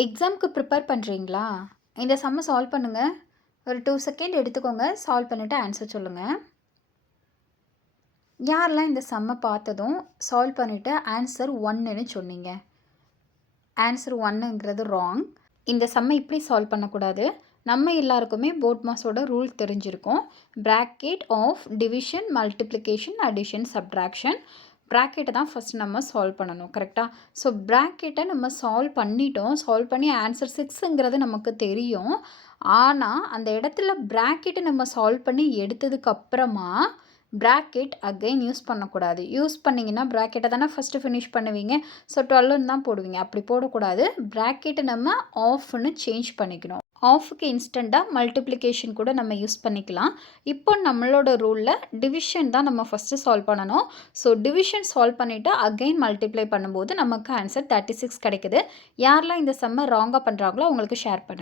எக்ஸாம்க்கு ப்ரிப்பேர் பண்ணுறீங்களா? இந்த சம்ம சால்வ் பண்ணுங்க. ஒரு 2 செகண்ட் எடுத்துக்கோங்க. சால்வ் பண்ணிட்டு ஆன்சர் சொல்லுங்க. யாரெல்லாம் இந்த சம்ம பார்த்ததும் சால்வ் பண்ணிட்டு ஆன்சர் 1ன்னு சொன்னீங்க? ஆன்சர் 1ங்கிறது ராங். இந்த சம்ம இப்படி சால்வ் பண்ணக்கூடாது. நம்ம எல்லாருக்குமே போர்ட் மாஸோட ரூல் தெரிஞ்சிருக்கும். Bracket of division, multiplication, addition, subtraction. பிராக்கெட்டை தான் ஃபஸ்ட் நம்ம சால்வ் பண்ணணும். கரெக்டாக? ஸோ பிராக்கெட்டை நம்ம சால்வ் பண்ணிட்டோம். சால்வ் பண்ணி ஆன்சர் 6ங்கிறது நமக்கு தெரியும். ஆனால் அந்த இடத்துல பிராக்கெட்டை நம்ம சால்வ் பண்ணி எடுத்ததுக்கப்புறமா பிராக்கெட் அகைன் யூஸ் பண்ணக்கூடாது. யூஸ் பண்ணிங்கன்னா பிராக்கெட்டை தானே ஃபஸ்ட்டு ஃபினிஷ் பண்ணுவீங்க. ஸோ 12ன்னு தான் போடுவீங்க. அப்படி போடக்கூடாது. பிராக்கெட்டை நம்ம ஆஃப்னு சேஞ்ச் பண்ணிக்கணும். ஆஃப்க்கு இன்ஸ்டண்ட்டாக மல்டிப்ளிகேஷன் கூட நம்ம யூஸ் பண்ணிக்கலாம். இப்போ நம்மளோட ரூலில் டிவிஷன் தான் நம்ம ஃபஸ்ட்டு சால்வ் பண்ணணும். ஸோ டிவிஷன் சால்வ் பண்ணிவிட்டு அகைன் மல்டிப்ளை பண்ணும்போது நமக்கு ஆன்சர் 36 கிடைக்குது. யாரெல்லாம் இந்த சம்மை ராங்காக பண்ணுறாங்களோ அவங்களுக்கு ஷேர் பண்ணுங்கள்.